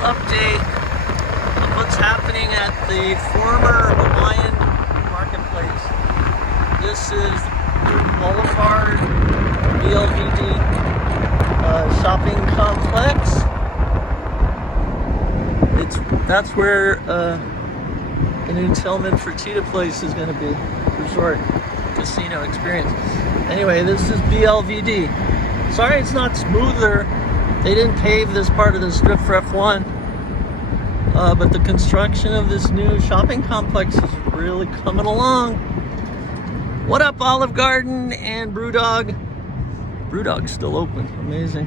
update of what's happening at the former Hawaiian marketplace. This is Boulevard BLVD shopping complex. That's where the new Tillman Fertitta place is going to be. Resort casino experience. Anyway, this is BLVD. Sorry it's not smoother. They didn't pave this part of the strip for F1. But the construction of this new shopping complex is really coming along. What up, Olive Garden and Brewdog? Brewdog's still open. Amazing.